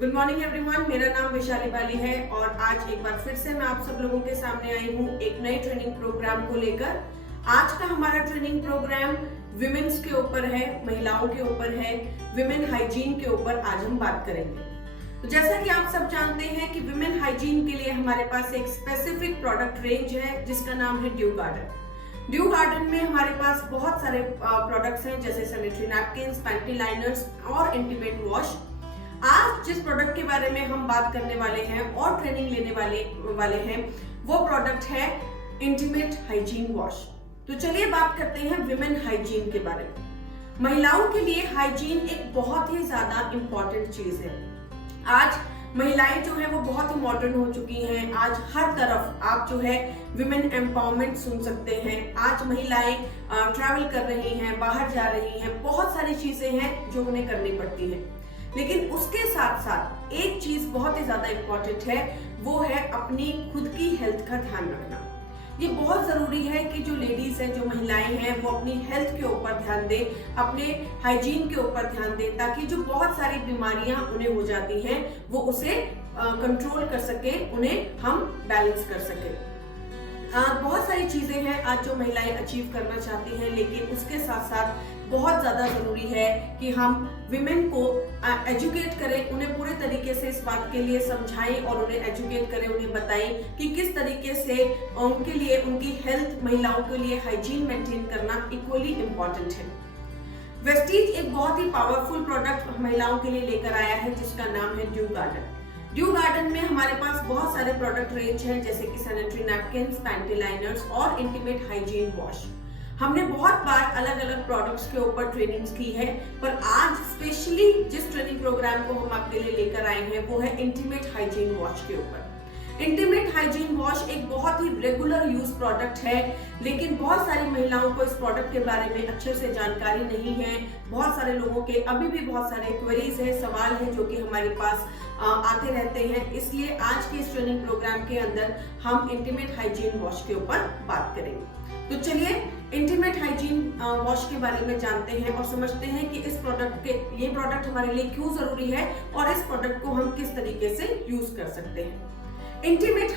Good morning everyone, मेरा नाम वैशाली बाली है और आज एक बार फिर से मैं आप सब लोगों के सामने आई हूँ एक नए ट्रेनिंग प्रोग्राम को लेकर। आज का हमारा ट्रेनिंग प्रोग्राम विमेन्स के ऊपर है, महिलाओं के ऊपर है, विमेन हाइजीन के ऊपर आज हम बात करेंगे। तो जैसा कि आप सब जानते हैं कि विमेन हाइजीन के लिए हमारे पास एक स्पेसिफिक प्रोडक्ट रेंज है जिसका नाम है ड्यू गार्डन। ड्यू गार्डन में हमारे पास बहुत सारे प्रोडक्ट्स हैं जैसे सैनिटरी नैपकिन्स, पैंटी लाइनर्स और इंटीमेट वॉश। आज जिस प्रोडक्ट के बारे में हम बात करने वाले हैं और ट्रेनिंग लेने वाले हैं वो प्रोडक्ट है इंटीमेट हाइजीन वॉश। तो चलिए बात करते हैं विमेन हाइजीन के बारे में। महिलाओं के लिए हाइजीन एक बहुत ही ज्यादा इंपॉर्टेंट चीज है। आज महिलाएं जो है वो बहुत ही मॉडर्न हो चुकी हैं। आज हर तरफ आप जो है विमेन एम्पावरमेंट सुन सकते हैं। आज महिलाएं ट्रैवल कर रही हैं, बाहर जा रही हैं, बहुत सारी चीजें हैं जो उन्हें करनी पड़ती हैं। लेकिन उसके साथ साथ एक चीज बहुत ही ज्यादा इंपॉर्टेंट है, वो है अपनी खुद की हेल्थ का ध्यान रखना। ये बहुत जरूरी है कि जो लेडीज हैं, जो महिलाएं हैं, वो अपनी हेल्थ के ऊपर ध्यान दें, अपने हाइजीन के ऊपर ध्यान दें, ताकि जो बहुत सारी बीमारियां उन्हें हो जाती हैं वो उसे कंट्रोल कर सके, उन्हें हम बैलेंस कर सके। बहुत सारी चीजें हैं आज जो महिलाएं अचीव करना चाहती हैं, लेकिन उसके साथ साथ बहुत ज्यादा जरूरी है कि हम विमेन को एजुकेट करें, उन्हें पूरे तरीके से इस बात के लिए समझाएं और उन्हें एजुकेट करें, उन्हें बताएं कि किस तरीके से उनके लिए उनकी हेल्थ, महिलाओं के लिए हाइजीन मेंटेन करना इक्वली इम्पोर्टेंट है। वेस्टीज एक बहुत ही पावरफुल प्रोडक्ट महिलाओं के लिए लेकर आया है जिसका नाम है ड्यू गार्डन। ड्यू गार्डन में हमारे पास बहुत सारे प्रोडक्ट रेंज हैं जैसे कि सैनिटरी नैपकिन्स, पैंटी लाइनर्स और इंटीमेट हाइजीन वॉश। हमने बहुत बार अलग अलग प्रोडक्ट्स के ऊपर ट्रेनिंग्स की है, पर आज स्पेशली जिस ट्रेनिंग प्रोग्राम को हम आपके लिए लेकर आए हैं वो है इंटीमेट हाइजीन वॉश के ऊपर। इंटीमेट हाइजीन वॉश एक बहुत ही रेगुलर यूज प्रोडक्ट है, लेकिन बहुत सारी महिलाओं को इस प्रोडक्ट के बारे में अच्छे से जानकारी नहीं है। बहुत सारे लोगों के अभी भी बहुत सारे क्वेरीज है, सवाल है जो कि हमारे पास आते रहते हैं। इसलिए आज के इस ट्रेनिंग प्रोग्राम के अंदर हम इंटीमेट हाइजीन वॉश के ऊपर बात करेंगे। तो चलिए इंटीमेट हाइजीन वॉश के बारे में जानते हैं और समझते हैं कि इस ये प्रोडक्ट हमारे लिए क्यों जरूरी है और इस प्रोडक्ट को हम किस तरीके से यूज कर सकते हैं। इंटीमेट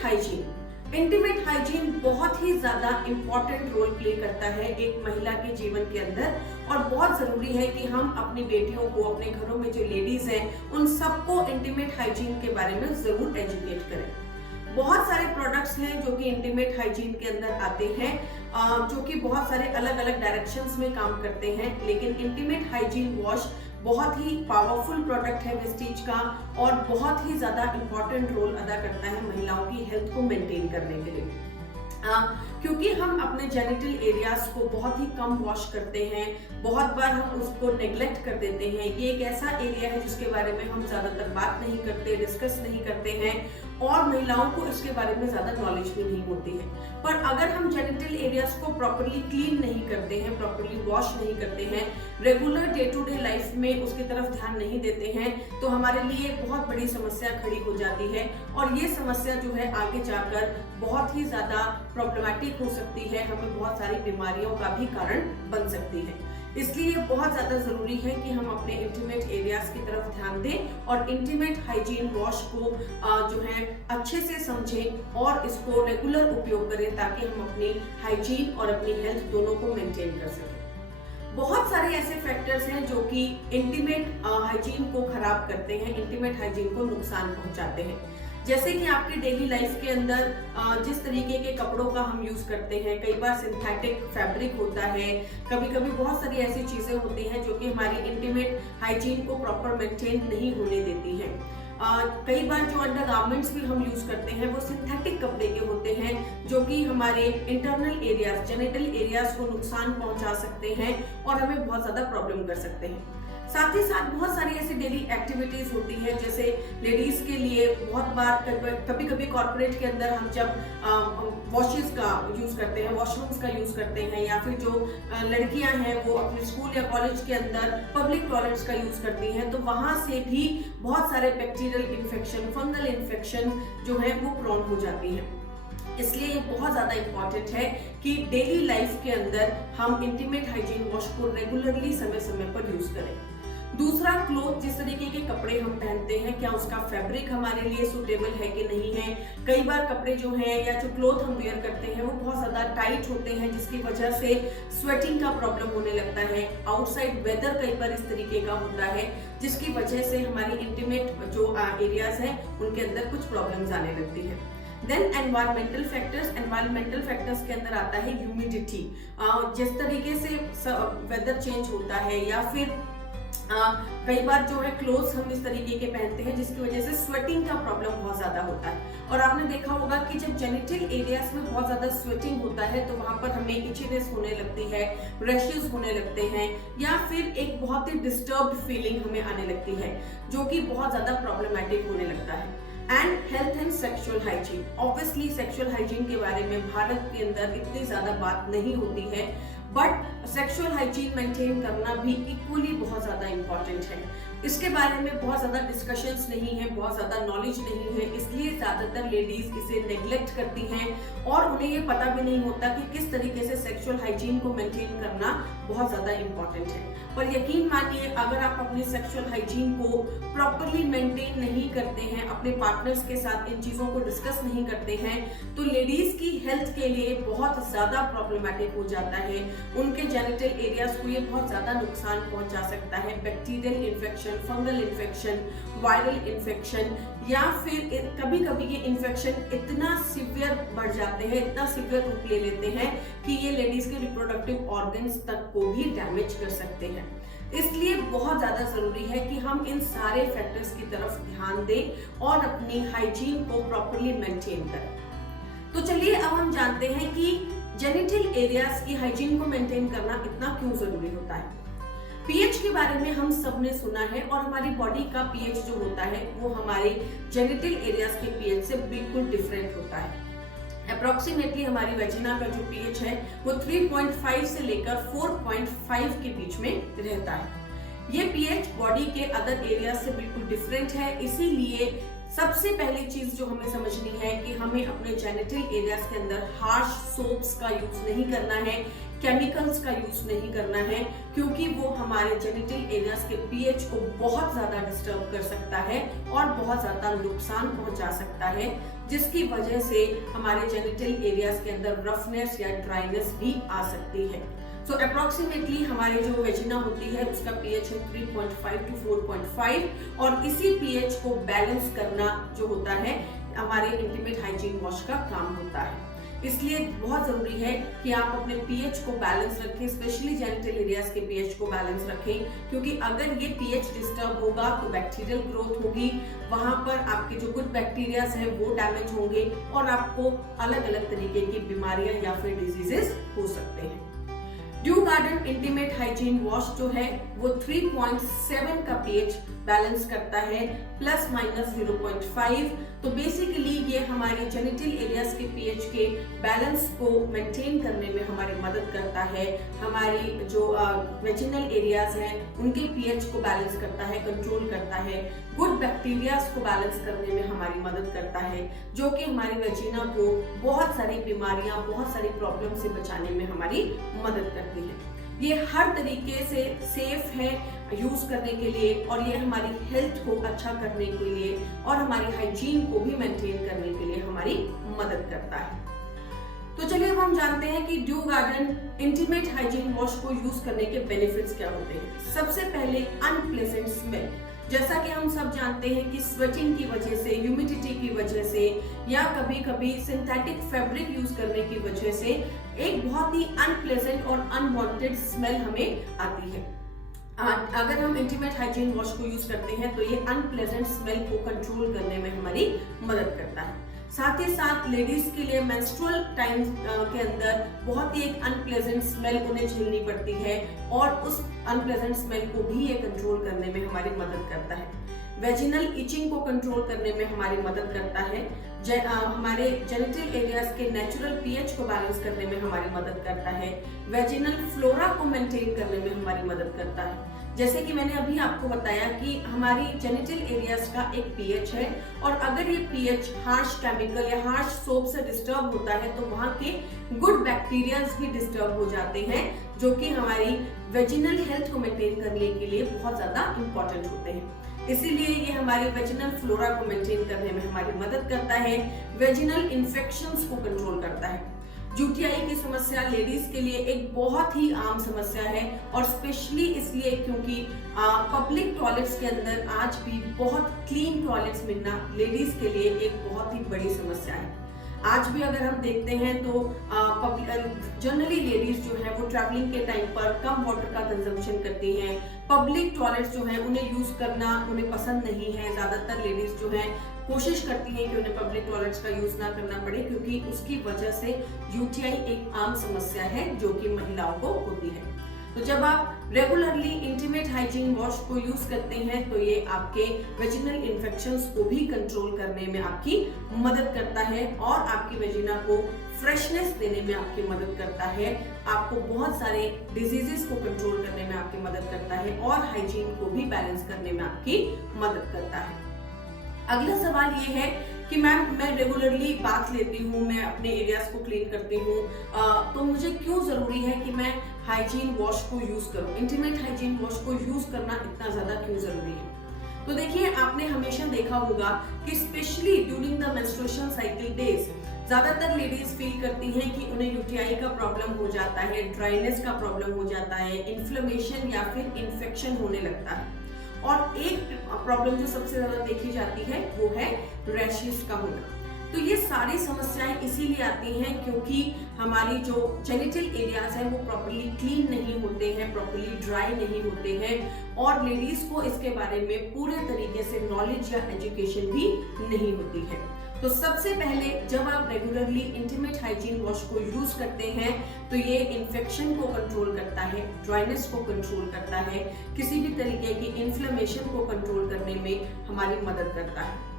हाइजीन बहुत ही ज्यादा इंपॉर्टेंट रोल प्ले करता है एक महिला के जीवन के अंदर, और बहुत जरूरी है कि हम अपनी बेटियों को, अपने घरों में जो लेडीज हैं, उन सबको इंटीमेट हाइजीन के बारे में जरूर एजुकेट करें। बहुत सारे प्रोडक्ट्स हैं जो कि इंटीमेट हाइजीन के अंदर आते हैं, जो कि बहुत सारे अलग अलग डायरेक्शंस में काम करते हैं, लेकिन इंटीमेट हाइजीन वॉश बहुत ही पावरफुल प्रोडक्ट है वेस्टीज का और बहुत ही ज्यादा इंपॉर्टेंट रोल अदा करता है महिलाओं की हेल्थ को मेंटेन करने के लिए। क्योंकि हम अपने जेनिटल एरियाज को बहुत ही कम वॉश करते हैं, बहुत बार हम उसको नेग्लेक्ट कर देते हैं। ये एक ऐसा एरिया है जिसके बारे में हम ज्यादातर बात नहीं करते, डिस्कस नहीं करते हैं और महिलाओं को इसके बारे में ज्यादा नॉलेज भी नहीं होती है। पर अगर हम जेनिटल एरियाज को प्रॉपर्ली क्लीन नहीं करते हैं, प्रॉपर्ली वॉश नहीं करते हैं, regular day to day life में उसकी तरफ ध्यान नहीं देते हैं, तो हमारे लिए बहुत बड़ी समस्या खड़ी हो जाती है और ये समस्या जो है आगे जाकर बहुत ही ज्यादा प्रॉब्लमैटिक हो सकती है, हमें बहुत सारी बीमारियों का भी कारण बन सकती है। इसलिए बहुत ज्यादा जरूरी है कि हम अपने इंटीमेट एरियाज की तरफ ध्यान दें और इंटीमेट हाइजीन वॉश को जो है अच्छे से समझें और इसको रेगुलर उपयोग करें ताकि हम अपनी हाइजीन और अपनी हेल्थ दोनों को मेंटेन कर सकें। बहुत सारे ऐसे फैक्टर्स हैं जो कि इंटीमेट हाइजीन को खराब करते हैं, इंटीमेट हाइजीन को नुकसान पहुंचाते हैं। जैसे कि आपकी डेली लाइफ के अंदर जिस तरीके के कपड़ों का हम यूज करते हैं, कई बार सिंथेटिक फैब्रिक होता है, कभी कभी बहुत सारी ऐसी चीजें होती हैं जो कि हमारी इंटीमेट हाइजीन को प्रॉपर मेंटेन नहीं होने देती हैं। कई बार जो अंडरगारमेंट्स भी हम यूज करते हैं वो सिंथेटिक कपड़े के होते हैं जो कि हमारे इंटरनल एरियाज, जेनिटल एरियाज को नुकसान पहुंचा सकते हैं और हमें बहुत ज्यादा प्रॉब्लम कर सकते हैं। साथ ही साथ बहुत सारी ऐसी डेली एक्टिविटीज होती है जैसे लेडीज के लिए बहुत बार कभी कभी कॉर्पोरेट के अंदर हम जब वॉशेस का यूज करते हैं, वॉशरूम्स का यूज करते हैं, या फिर जो लड़कियां हैं वो अपने स्कूल या कॉलेज के अंदर पब्लिक टॉयलेट्स का यूज करती हैं, तो वहां से भी बहुत सारे बैक्टीरियल इन्फेक्शन, फंगल इन्फेक्शन जो है वो प्रोन हो जाती है। इसलिए ये बहुत ज्यादा इंपॉर्टेंट है कि डेली लाइफ के अंदर हम इंटीमेट हाइजीन वॉश को रेगुलरली समय समय पर यूज करें। दूसरा, क्लोथ, जिस तरीके के कपड़े हम पहनते हैं, क्या उसका फैब्रिक हमारे लिए सूटेबल है कि नहीं है। कई बार कपड़े जो हैं या जो क्लोथ हम वेयर करते हैं वो बहुत ज्यादा टाइट होते हैं, जिसकी वजह से स्वेटिंग का प्रॉब्लम होने लगता है। आउटसाइड वेदर कई बार इस तरीके का होता है जिसकी वजह से हमारी इंटीमेट जो एरियाज हैं उनके अंदर कुछ प्रॉब्लम्स आने लगती है। देन एनवायरमेंटल फैक्टर्स के अंदर आता है ह्यूमिडिटी। जिस तरीके से वेदर चेंज होता है या फिर कई बार जो है क्लोथ्स हम इस तरीके के पहनते हैं जिसकी वजह से स्वेटिंग का प्रॉब्लम बहुत ज्यादा होता है। और आपने देखा होगा कि जब जेनिटल एरियाज में बहुत ज्यादा स्वेटिंग होता है तो वहां पर हमें इचीनेस होने लगती है, रैशेस होने लगते हैं, या फिर एक बहुत ही डिस्टर्ब्ड फीलिंग हमें आने लगती है जो कि बहुत ज्यादा प्रॉब्लमेटिक होने लगता है। And health and sexual hygiene. Obviously sexual hygiene के बारे में भारत के अंदर इतनी ज्यादा बात नहीं होती है, बट सेक्सुअल हाइजीन मेंटेन करना भी इक्वली बहुत ज्यादा इंपॉर्टेंट है। इसके बारे में बहुत ज्यादा डिस्कशंस नहीं है, बहुत ज्यादा नॉलेज नहीं है, इसलिए ज्यादातर लेडीज इसे नेग्लेक्ट करती हैं और उन्हें ये पता भी नहीं होता कि किस तरीके से सेक्सुअल हाइजीन को मेंटेन करना बहुत ज्यादा इंपॉर्टेंट है। पर यकीन मानिए, अगर आप अपनी सेक्सुअल हाइजीन को प्रॉपरली मेंटेन नहीं करते हैं, अपने पार्टनर्स के साथ इन चीजों को डिस्कस नहीं करते हैं, तो लेडीज की हेल्थ के लिए बहुत ज्यादा प्रॉब्लमेटिक हो जाता है। उनके जेनिटल एरियाज को ये बहुत ज्यादा नुकसान पहुंचा सकता है। Bacterial infection, fungal infection, viral infection, या फिर कभी कभी ये इन्फेक्शन इतना सीवियर बढ़ जाते हैं, इतना सीवियर रूप ले लेते हैं कि ये लेडीज के रिप्रोडक्टिव ऑर्गन्स तक को भी डैमेज कर सकते हैं। इसलिए बहुत ज्यादा जरूरी है कि हम इन सारे फैक्टर्स की तरफ ध्यान दें और अपनी हाइजीन को प्रॉपरली मेंटेन करें। तो चलिए अब हम जानते हैं कि जेनिटल एरियाज की हाइजीन को मेंटेन करना इतना क्यों जरूरी होता है। पीएच के बारे में हम सबने सुना है और हमारी बॉडी का पीएच जो होता है वो हमारे जेनिटल एरियाज के पीएच से बिल्कुल डिफरेंट होता है। अप्रोक्सीमेटली हमारी वेजिना का जो पीएच है वो 3.5 से लेकर 4.5 के बीच में रहता है। ये पीएच बॉडी के अदर एरिया से बिल्कुल डिफरेंट है, इसीलिए सबसे पहली चीज जो हमें समझनी है कि हमें अपने जेनिटल एरियाज के अंदर हार्श सोप्स का यूज नहीं करना है, केमिकल्स का यूज नहीं करना है, क्योंकि वो हमारे जेनिटल एरियाज के पीएच को बहुत ज्यादा डिस्टर्ब कर सकता है और बहुत ज्यादा नुकसान पहुंचा सकता है, जिसकी वजह से हमारे जेनिटल एरियाज के अंदर रफनेस या ड्राइनेस भी आ सकती है। सो अप्रोक्सीमेटली हमारी जो वेजिना होती है उसका पीएच है 3.5 to 4.5 और इसी पीएच को बैलेंस करना जो होता है हमारे इंटीमेट हाइजीन वॉश का काम होता है। इसलिए बहुत जरूरी है कि आप अपने पीएच को बैलेंस रखें, स्पेशली जेनिटल एरियाज के पीएच को बैलेंस रखें, क्योंकि अगर ये पीएच डिस्टर्ब होगा तो बैक्टीरियल ग्रोथ होगी, वहां पर आपके जो गुड बैक्टीरियाज हैं वो डैमेज होंगे और आपको अलग अलग तरीके की बीमारियां या फिर डिजीजेस हो सकते हैं। Due garden intimate hygiene wash जो है वो 3.7 का पीएच बैलेंस करता है ±0.5। तो बेसिकली ये हमारे जेनिटल एरियाज के पीएच के बैलेंस को मेंटेन करने में हमारी मदद करता है। हमारी जो वेजिनल एरियाज हैं उनके पीएच को बैलेंस करता है, कंट्रोल करता है, गुड बैक्टीरियाज को बैलेंस करने में हमारी मदद करता है, जो कि हमारी वेजिना को बहुत सारी बीमारियां, बहुत सारी प्रॉब्लम से बचाने में हमारी मदद करती है। ये हर तरीके से सेफ है यूज करने के लिए और ये हमारी हेल्थ को अच्छा करने के लिए और हमारी हाइजीन को भी मेंटेन करने के लिए हमारी मदद करता है। तो चलिए अब हम जानते हैं कि due garden intimate hygiene wash को यूज करने के बेनिफिट्स क्या होते हैं। सबसे पहले अनप्लेजेंट स्मेल। जैसा कि हम सब जानते हैं कि स्वेटिंग की वजह से, ह्यूमिडिटी की वजह से या कभी कभी सिंथेटिक फैब्रिक यूज करने की वजह से एक बहुत ही अनप्लेजेंट और अनवांटेड स्मेल हमें आती है। अगर हम इंटीमेट हाइजीन वॉश को यूज करते हैं तो ये अनप्लेजेंट स्मेल को कंट्रोल करने में हमारी मदद करता है। साथ ही साथ लेडीज के लिए मेंस्ट्रुअल टाइम के अंदर बहुत ही एक अनप्लेजेंट स्मेल उन्हें झेलनी पड़ती है और उस अनप्लेजेंट स्मेल को भी ये कंट्रोल करने में हमारी मदद करता है। वेजिनल इचिंग को कंट्रोल करने में हमारी मदद करता है। हमारे जेनिटल एरियाज के नेचुरल पीएच को बैलेंस करने में हमारी मदद करता है। वेजिनल फ्लोरा को मेंटेन करने में हमारी मदद करता है। जैसे कि मैंने अभी आपको बताया कि हमारी जेनिटल एरियाज का एक पीएच है, और अगर ये पीएच हार्श केमिकल या हार्श सोप से डिस्टर्ब होता है तो वहाँ के गुड बैक्टीरियाज भी डिस्टर्ब हो जाते हैं, जो कि हमारी वेजिनल हेल्थ को मेंटेन करने के लिए बहुत ज्यादा इंपॉर्टेंट होते हैं। इसीलिए ये हमारी वेजिनल फ्लोरा को मेंटेन करने में हमारी मदद करता है, वेजिनल इन्फेक्शंस को कंट्रोल करता है। यूटीआई की समस्या लेडीज के लिए एक बहुत ही आम समस्या है, और स्पेशली इसलिए क्योंकि पब्लिक टॉयलेट्स के अंदर आज भी बहुत क्लीन टॉयलेट्स मिलना लेडीज के लिए एक बहुत ही बड़ी समस्या है। आज भी अगर हम देखते हैं तो जनरली लेडीज जो है वो ट्रैवलिंग के टाइम पर कम वाटर का कंजम्पशन करती हैं। पब्लिक टॉयलेट्स जो है उन्हें यूज करना उन्हें पसंद नहीं है। ज्यादातर लेडीज जो है कोशिश करती हैं कि उन्हें पब्लिक टॉयलेट्स का यूज ना करना पड़े, क्योंकि उसकी वजह से यूटीआई एक आम समस्या है जो कि महिलाओं को होती है। तो जब आप रेगुलरली इंटीमेट हाइजीन वॉश को यूज करते हैं तो ये आपके वेजिनल इन्फेक्शंस को भी कंट्रोल करने में आपकी मदद करता है, और आपकी वेजिना को फ्रेशनेस देने में आपकी मदद करता है, आपको बहुत सारे डिजीजेस को कंट्रोल करने में आपकी मदद करता है, और हाइजीन को भी बैलेंस करने में आपकी मदद करता है। अगला सवाल ये है कि मैम मैं रेगुलरली बाथ लेती हूँ, मैं अपने एरियाज को क्लीन करती हूँ, तो मुझे क्यों जरूरी है कि मैं हाइजीन वॉश को यूज करूँ, इंटीमेट हाइजीन वॉश को यूज करना इतना ज्यादा क्यों जरूरी है? तो देखिए, आपने हमेशा देखा होगा कि specially during the menstruation cycle days ज्यादातर लेडीज फील करती हैं कि उन्हें यूटीआई का प्रॉब्लम हो जाता है, ड्राइनेस का प्रॉब्लम हो जाता है, इन्फ्लेमेशन या फिर इन्फेक्शन होने लगता है। और एक प्रॉब्लम जो सबसे ज्यादा देखी जाती है वो है रैशेस का होना। तो ये सारी समस्याएं इसीलिए आती हैं क्योंकि हमारी जो जेनिटल एरियाज हैं वो प्रॉपर्ली क्लीन नहीं होते हैं, प्रॉपर्ली ड्राई नहीं होते हैं, और लेडीज को इसके बारे में पूरे तरीके से नॉलेज या एजुकेशन भी नहीं होती है। तो सबसे पहले जब आप रेगुलरली इंटीमेट हाइजीन वॉश को यूज करते हैं तो ये इन्फेक्शन को कंट्रोल करता है, ड्राइनेस को कंट्रोल करता है, किसी भी तरीके की इन्फ्लेमेशन को कंट्रोल करने में हमारी मदद करता है।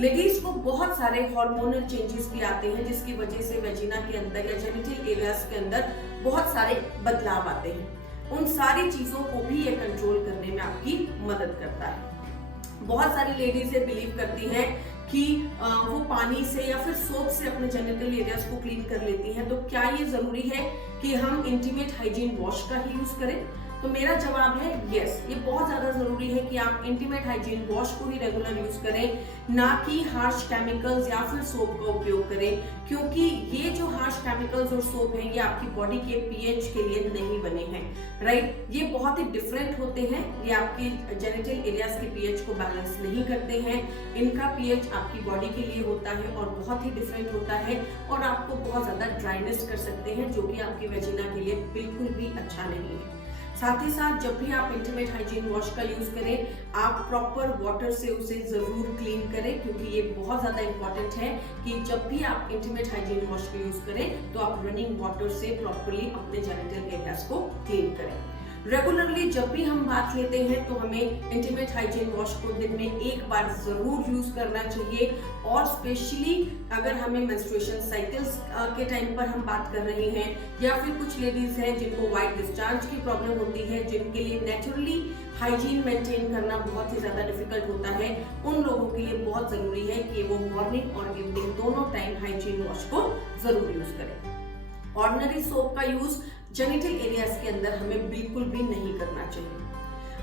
लेडीज को बहुत सारे हार्मोनल चेंजेस भी आते हैं जिसकी वजह से वेजिना के अंदर या जेनिटल एरियाज के अंदर बहुत सारे बदलाव आते हैं। उन सारी चीजों को भी ये कंट्रोल करने में आपकी मदद करता है। बहुत सारी लेडीज ये बिलीव करती हैं कि वो पानी से या फिर सोप से अपने जेनिटल एरियाज को क्लीन कर लेती हैं, तो क्या ये जरूरी है कि हम इंटीमेट हाइजीन वॉश का ही यूज करें? तो मेरा जवाब है यस, ये बहुत ज्यादा जरूरी है कि आप इंटीमेट हाइजीन वॉश को ही रेगुलर यूज करें, ना कि हार्श केमिकल्स या फिर सोप का उपयोग करें, क्योंकि ये जो हार्श केमिकल्स और सोप है ये आपकी बॉडी के पीएच के लिए नहीं बने हैं, राइट? ये बहुत ही डिफरेंट होते हैं, ये आपके जेनिटल एरियाज के पीएच को बैलेंस नहीं करते हैं। इनका पीएच आपकी बॉडी के लिए होता है और बहुत ही डिफरेंट होता है, और आपको बहुत ज्यादा ड्राइनेस कर सकते हैं जो कि आपकी वेजिना के लिए बिल्कुल भी अच्छा नहीं है। साथ ही साथ जब भी आप इंटीमेट हाइजीन वॉश का यूज करें, आप प्रॉपर वाटर से उसे जरूर क्लीन करें, क्योंकि ये बहुत ज्यादा इंपॉर्टेंट है कि जब भी आप इंटीमेट हाइजीन वॉश का यूज करें तो आप रनिंग वाटर से प्रॉपरली अपने जेनिटल एरियाज को क्लीन करें। रेगुलरली जब भी हम बात लेते हैं तो हमें इंटीमेट हाइजीन वॉश को दिन में एक बार जरूर यूज करना चाहिए, और स्पेशली अगर हमें मेंस्ट्रुएशन साइकिल्स के टाइम पर हम बात कर रहे हैं, या फिर कुछ लेडीज हैं जिनको वाइट डिस्चार्ज की प्रॉब्लम होती है, जिनके लिए नेचुरली हाइजीन मेंटेन करना बहुत ही ज्यादा डिफिकल्ट होता है, उन लोगों के लिए बहुत जरूरी है कि वो मॉर्निंग और इवनिंग दोनों टाइम हाइजीन वॉश को जरूर यूज करें। ऑर्डिनरी सोप का यूज जेनिटल एरियाज के अंदर हमें बिल्कुल भी नहीं करना चाहिए।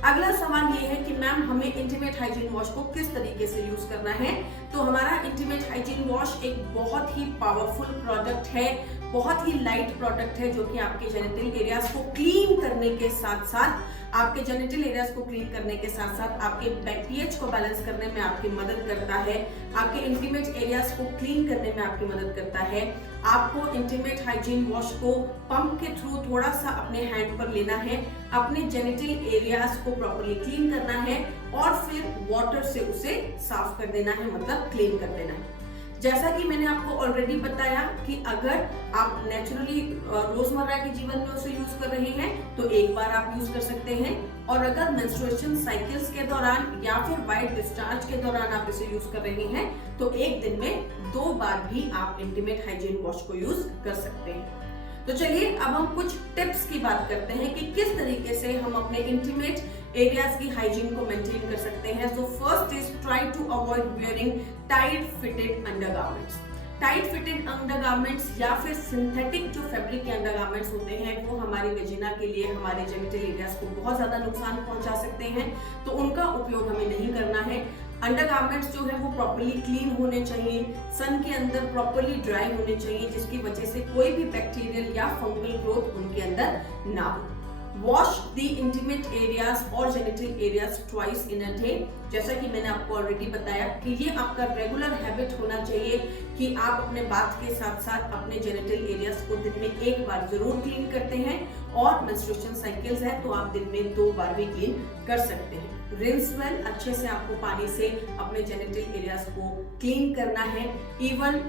अगला सवाल ये है कि मैम हमें इंटीमेट हाइजीन वॉश को किस तरीके से यूज करना है? तो हमारा इंटीमेट हाइजीन वॉश एक बहुत ही पावरफुल प्रोडक्ट है, बहुत ही लाइट प्रोडक्ट है, जो कि आपके जेनिटल एरियाज को क्लीन करने के साथ साथ आपके जेनिटल एरियाज को क्लीन करने के साथ साथ आपके पीएच को बैलेंस करने में आपकी मदद करता है, आपके इंटीमेट एरियाज को क्लीन करने में आपकी मदद करता है। आपको इंटीमेट हाइजीन वॉश को पंप के थ्रू थोड़ा सा अपने हैंड पर लेना है, अपने जेनिटल एरियाज को प्रॉपर्ली क्लीन करना है, और फिर वाटर से उसे साफ कर देना है, मतलब क्लीन कर देना है। जैसा कि मैंने आपको ऑलरेडी बताया कि अगर आप नेचुरली रोजमर्रा के जीवन में उसे यूज कर रहे हैं तो एक बार आप यूज कर सकते हैं, और अगर मेंस्ट्रुएशन साइकिल्स के दौरान या फिर वाइट डिस्चार्ज के दौरान आप इसे यूज कर रहे हैं तो एक दिन में 2 बार भी आप इंटीमेट हाइजीन वॉश को यूज कर सकते हैं। तो चलिए अब हम कुछ टिप्स की बात करते हैं कि किस तरीके से हम अपने इंटीमेट एरियाज की हाइजीन को मेंटेन कर सकते हैं। So first is try to avoid wearing tight fitted undergarments. Tight fitted undergarments या फिर सिंथेटिक जो फैब्रिक के अंडरगारमेंट्स होते हैं वो हमारी वेजिना के लिए, हमारे जेनिटल एरियाज को बहुत ज्यादा नुकसान पहुंचा सकते हैं, तो उनका उपयोग हमें नहीं करना है। अंडरगारमेंट्स जो है वो प्रॉपर्ली क्लीन होने चाहिए, सन के अंदर प्रॉपर्ली ड्राई होने चाहिए, जिसकी वजह से कोई भी बैक्टीरियल या फंगल ग्रोथ उनके अंदर ना हो। वॉश द इंटीमेट एरियाज और genital areas twice in a day. जैसा कि मैंने आपको ऑलरेडी बताया कि ये आपका रेगुलर हैबिट होना चाहिए कि आप अपने बाथ के साथ साथ अपने जेनिटल एरियाज को दिन में एक बार जरूर क्लीन करते हैं, और मेंस्ट्रुएशन साइकिल्स है तो आप दिन में 2 बार भी क्लीन कर सकते हैं। रिंस वेल, अच्छे से आपको पानी से अपने जेनिटल एरियाज को क्लीन करना है। इवन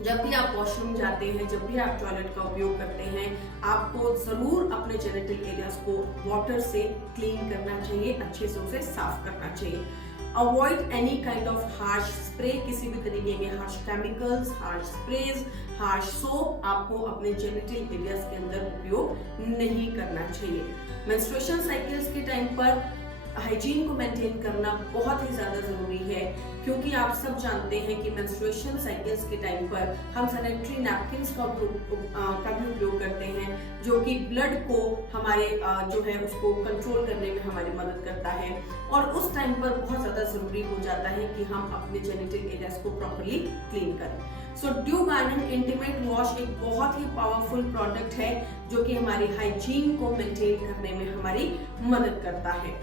जब भी आप वॉशरूम जाते हैं, जब भी आप टॉयलेट का उपयोग करते हैं, आपको जरूर अपने जेनिटल एरियाज को वाटर से क्लीन करना चाहिए, अच्छे से उसे साफ करना चाहिए। Avoid any kind of harsh spray, किसी भी तरीके के harsh chemicals, harsh sprays, harsh soap आपको अपने जेनिटल एरियाज के अंदर उपयोग नहीं करना चाहिए। मेंस्ट्रुएशन साइकिल्स के टाइम पर हाइजीन को मेंटेन करना बहुत ही ज्यादा जरूरी है, क्योंकि आप सब जानते हैं कि मेंस्ट्रुएशन साइकिल्स के टाइम पर हम सैनिटरी नैपकिन्स का भी उपयोग करते हैं, जो कि ब्लड को हमारे जो है उसको कंट्रोल करने में हमारी मदद करता है, और उस टाइम पर बहुत ज्यादा जरूरी हो जाता है कि हम अपने जेनिटल एरियाज को प्रॉपर्ली क्लीन करें। So due garden intimate wash एक बहुत ही पावरफुल प्रोडक्ट है जो कि हमारी हाइजीन को मेंटेन करने में हमारी मदद करता है।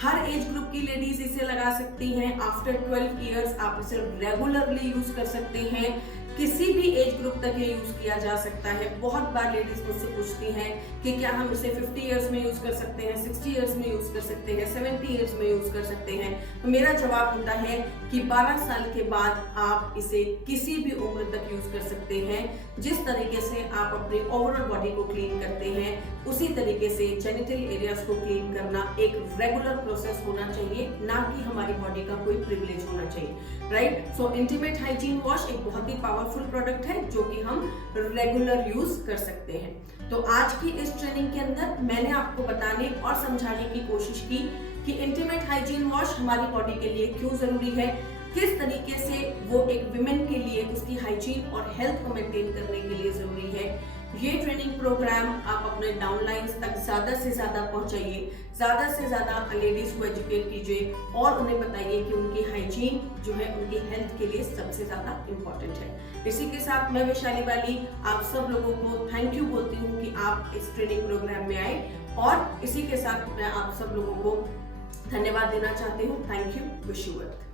हर एज ग्रुप की लेडीज इसे लगा सकती हैं। आफ्टर 12 इयर्स आप इसे रेगुलरली यूज कर सकते हैं, किसी भी एज ग्रुप तक ये यूज किया जा सकता है। बहुत बार लेडीज मुझसे पूछती हैं कि क्या हम इसे 50 इयर्स में यूज कर सकते हैं, 60 इयर्स में यूज कर सकते हैं, 70 इयर्स में यूज कर सकते हैं। तो मेरा जवाब होता है कि 12 साल के बाद आप इसे किसी भी उम्र तक यूज कर सकते हैं। जिस तरीके से आप अपने ओवरऑल बॉडी को क्लीन करते हैं, उसी तरीके से जेनिटल एरियाज को क्लीन करना एक रेगुलर प्रोसेस होना चाहिए, ना कि हमारी बॉडी का कोई प्रिविलेज होना चाहिए, राइट। सो इंटीमेट हाइजीन वॉश एक बहुत ही पावरफुल प्रोडक्ट है जो कि हम रेगुलर यूज कर सकते हैं। तो आज की इस ट्रेनिंग के अंदर मैंने आपको बताने और समझाने की कोशिश की कि इंटीमेट हाइजीन वॉश हमारी बॉडी के लिए क्यों जरूरी है, किस तरीके से वो एक विमेन के लिए उसकी हाइजीन और हेल्थ को मेंटेन करने के लिए जरूरी है। ये ट्रेनिंग प्रोग्राम आप अपने डाउनलाइंस तक ज्यादा से ज्यादा पहुंचाइए, ज्यादा से ज्यादा लेडीज को एजुकेट कीजिए और उन्हें बताइए कि उनकी हाइजीन जो है उनकी हेल्थ के लिए सबसे ज्यादा इम्पोर्टेंट है। इसी के साथ मैं वैशाली वाली आप सब लोगों को थैंक यू बोलती हूँ कि आप इस ट्रेनिंग प्रोग्राम में आए, और इसी के साथ मैं आप सब लोगों को धन्यवाद देना चाहती हूँ। Thank you, wish you well.